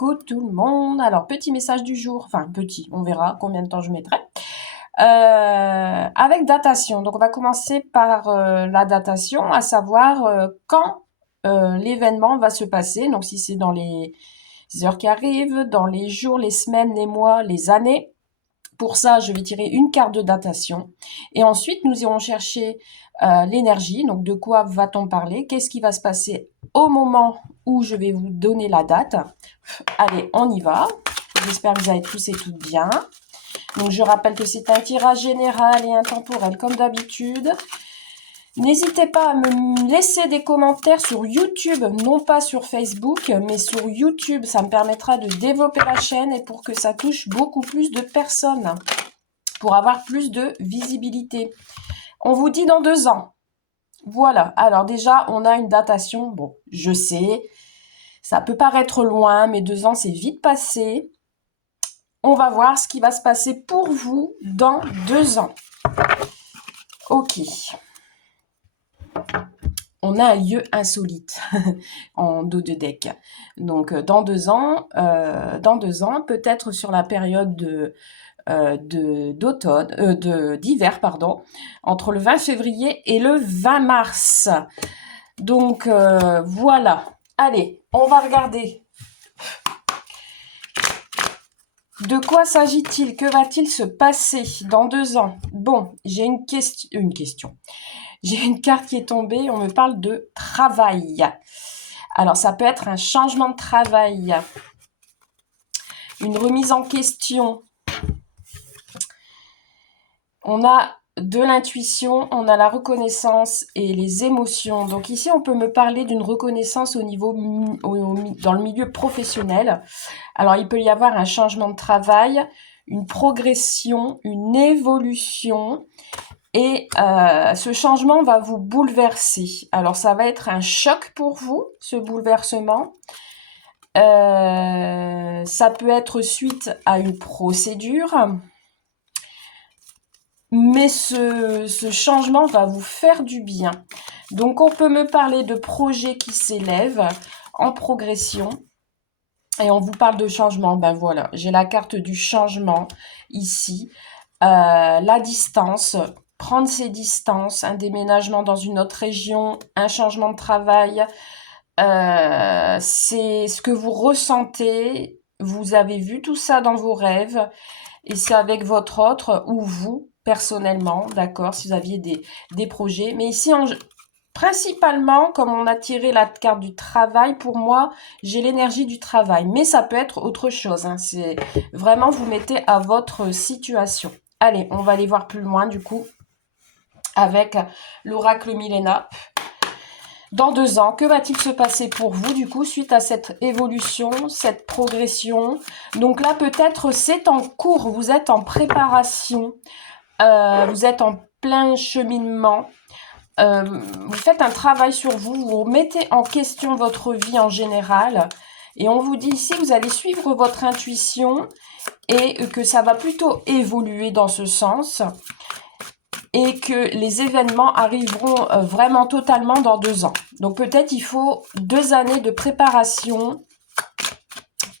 coucou tout le monde. Alors, petit message du jour, enfin petit, on verra combien de temps je mettrai. Avec datation. Donc, on va commencer par la datation, à savoir quand l'événement va se passer. Donc, si c'est dans les heures qui arrivent, dans les jours, les semaines, les mois, les années. Pour ça, je vais tirer une carte de datation. Et ensuite, nous irons chercher l'énergie. Donc, de quoi va-t-on parler? Qu'est-ce qui va se passer au moment où je vais vous donner la date? Allez, on y va. J'espère que vous allez tous et toutes bien. Donc, je rappelle que c'est un tirage général et intemporel, comme d'habitude. N'hésitez pas à me laisser des commentaires sur YouTube, non pas sur Facebook, mais sur YouTube. Ça me permettra de développer la chaîne et pour que ça touche beaucoup plus de personnes, pour avoir plus de visibilité. On vous dit dans 2 ans. Voilà. Alors déjà, on a une datation. Bon, je sais, ça peut paraître loin, mais 2 ans, c'est vite passé. On va voir ce qui va se passer pour vous dans 2 ans. Ok. On a un lieu insolite en dos de deck. Donc, dans 2 ans, peut-être sur la période d'hiver, pardon, entre le 20 février et le 20 mars. Donc, voilà. Allez, on va regarder. De quoi s'agit-il? Que va-t-il se passer dans 2 ans? Bon, j'ai une question. J'ai une carte qui est tombée, on me parle de travail. Alors, ça peut être un changement de travail, une remise en question. On a de l'intuition, on a la reconnaissance et les émotions. Donc ici, on peut me parler d'une reconnaissance au niveau dans le milieu professionnel. Alors, il peut y avoir un changement de travail, une progression, une évolution. Et ce changement va vous bouleverser. Alors, ça va être un choc pour vous, ce bouleversement. Ça peut être suite à une procédure. Mais ce changement va vous faire du bien. Donc, on peut me parler de projets qui s'élèvent en progression. Et on vous parle de changement. Ben voilà, j'ai la carte du changement ici. La distance. Prendre ses distances, un déménagement dans une autre région, un changement de travail, c'est ce que vous ressentez, vous avez vu tout ça dans vos rêves, et c'est avec votre autre, ou vous, personnellement, d'accord, si vous aviez des projets. Mais ici, principalement, comme on a tiré la carte du travail, pour moi, j'ai l'énergie du travail, mais ça peut être autre chose, hein, c'est vraiment, vous mettez à votre situation. Allez, on va aller voir plus loin, du coup, avec l'oracle Milena. Dans 2 ans, que va-t-il se passer pour vous, du coup, suite à cette évolution, cette progression? Donc là, peut-être, c'est en cours, vous êtes en préparation, vous êtes en plein cheminement, vous faites un travail sur vous, vous remettez en question votre vie en général, et on vous dit ici, vous allez suivre votre intuition, et que ça va plutôt évoluer dans ce sens, et que les événements arriveront vraiment totalement dans 2 ans. Donc peut-être il faut 2 années de préparation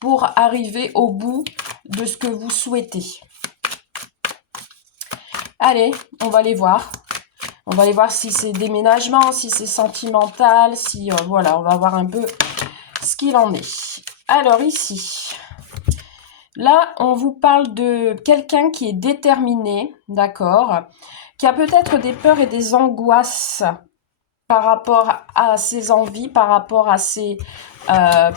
pour arriver au bout de ce que vous souhaitez. Allez, on va les voir. On va aller voir si c'est déménagement, si c'est sentimental, si... voilà, on va voir un peu ce qu'il en est. Alors ici, là, on vous parle de quelqu'un qui est déterminé, d'accord, qui a peut-être des peurs et des angoisses par rapport à ses envies, par rapport à ses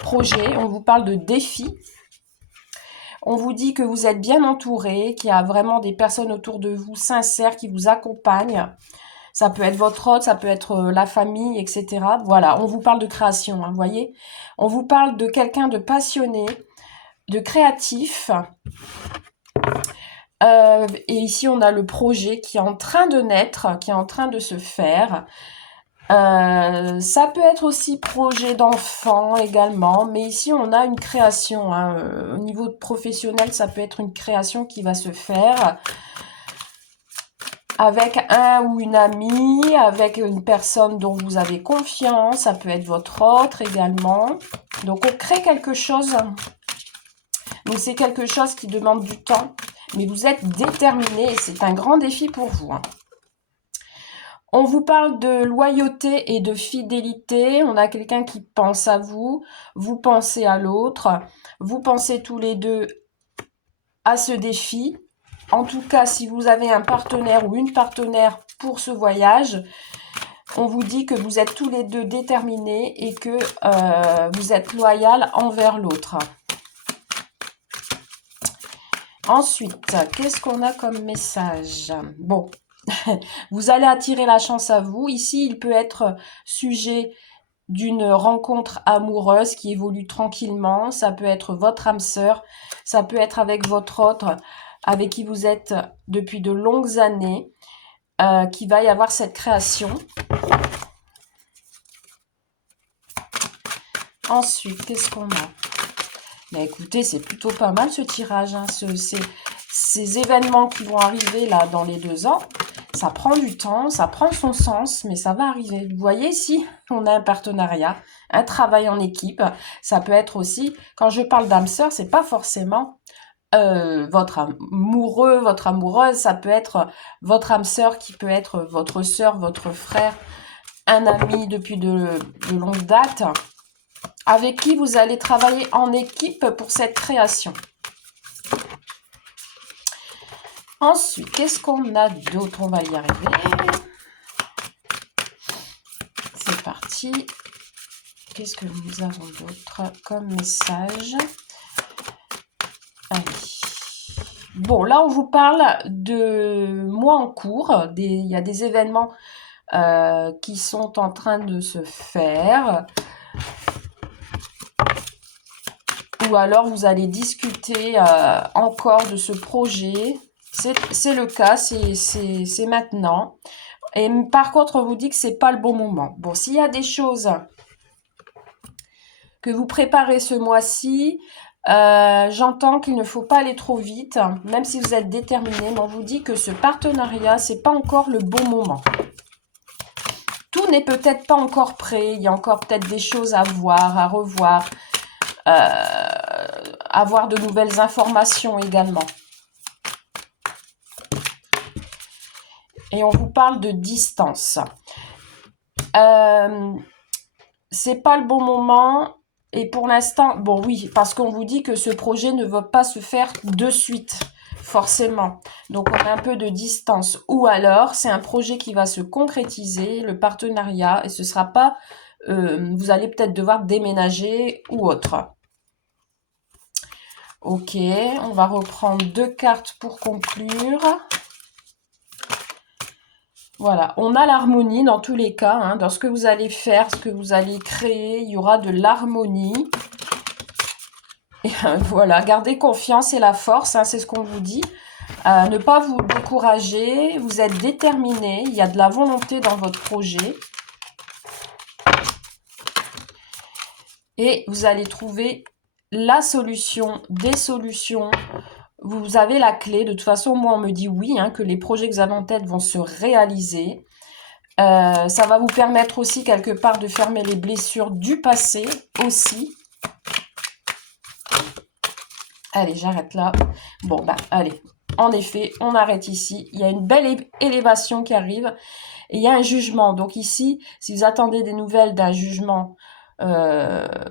projets. On vous parle de défis. On vous dit que vous êtes bien entouré, qu'il y a vraiment des personnes autour de vous sincères qui vous accompagnent. Ça peut être votre hôte, ça peut être la famille, etc. Voilà, on vous parle de création, hein, vous voyez. On vous parle de quelqu'un de passionné, de créatif. Et ici, on a le projet qui est en train de naître, qui est en train de se faire. Ça peut être aussi projet d'enfant également, mais ici on a une création, hein. Au niveau professionnel, ça peut être une création qui va se faire avec un ou une amie, avec une personne dont vous avez confiance, ça peut être votre autre également. Donc on crée quelque chose Donc, c'est quelque chose qui demande du temps, mais vous êtes déterminé et c'est un grand défi pour vous. Hein. On vous parle de loyauté et de fidélité. On a quelqu'un qui pense à vous, vous pensez à l'autre, vous pensez tous les deux à ce défi. En tout cas, si vous avez un partenaire ou une partenaire pour ce voyage, on vous dit que vous êtes tous les deux déterminés et que vous êtes loyal envers l'autre. Ensuite, qu'est-ce qu'on a comme message? Bon, vous allez attirer la chance à vous. Ici, il peut être sujet d'une rencontre amoureuse qui évolue tranquillement. Ça peut être votre âme sœur. Ça peut être avec votre autre, avec qui vous êtes depuis de longues années, qu'il va y avoir cette création. Ensuite, qu'est-ce qu'on a? Mais écoutez, c'est plutôt pas mal ce tirage. Hein. Ces événements qui vont arriver là dans les 2 ans, ça prend du temps, ça prend son sens, mais ça va arriver. Vous voyez ici, on a un partenariat, un travail en équipe. Ça peut être aussi, quand je parle d'âme sœur, c'est pas forcément votre amoureux, votre amoureuse, ça peut être votre âme sœur qui peut être votre sœur, votre frère, un ami depuis de longue date, avec qui vous allez travailler en équipe pour cette création. Ensuite, qu'est-ce qu'on a d'autre? On va y arriver. C'est parti. Qu'est-ce que nous avons d'autre comme message? Allez. Bon, là, on vous parle de mois en cours. Il y a des événements qui sont en train de se faire. Ou alors, vous allez discuter encore de ce projet. C'est le cas, c'est maintenant. Et par contre, on vous dit que c'est pas le bon moment. Bon, s'il y a des choses que vous préparez ce mois-ci, j'entends qu'il ne faut pas aller trop vite, même si vous êtes déterminé, mais on vous dit que ce partenariat, c'est pas encore le bon moment. Tout n'est peut-être pas encore prêt, il y a encore peut-être des choses à voir, à revoir, avoir de nouvelles informations également. Et on vous parle de distance. C'est pas le bon moment. Et pour l'instant, bon oui, parce qu'on vous dit que ce projet ne va pas se faire de suite, forcément. Donc on a un peu de distance. Ou alors, c'est un projet qui va se concrétiser, le partenariat, et ce sera pas... vous allez peut-être devoir déménager ou autre. Ok, on va reprendre 2 cartes pour conclure. Voilà, on a l'harmonie dans tous les cas. Hein, dans ce que vous allez faire, ce que vous allez créer, il y aura de l'harmonie. Et voilà, gardez confiance et la force, hein, c'est ce qu'on vous dit. Ne pas vous décourager, vous êtes déterminé, il y a de la volonté dans votre projet. Et vous allez trouver la solution, des solutions. Vous avez la clé. De toute façon, moi, on me dit oui, hein, que les projets que vous avez en tête vont se réaliser. Ça va vous permettre aussi, quelque part, de fermer les blessures du passé aussi. Allez, j'arrête là. Bon, bah, allez. En effet, on arrête ici. Il y a une belle élévation qui arrive. Et il y a un jugement. Donc ici, si vous attendez des nouvelles d'un jugement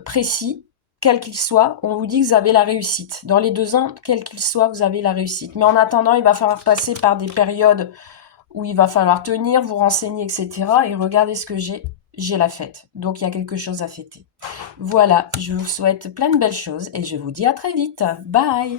précis, quel qu'il soit, on vous dit que vous avez la réussite. Dans les 2 ans, quel qu'il soit, vous avez la réussite. Mais en attendant, il va falloir passer par des périodes où il va falloir tenir, vous renseigner, etc. Et regardez ce que j'ai la fête. Donc, il y a quelque chose à fêter. Voilà, je vous souhaite plein de belles choses et je vous dis à très vite. Bye!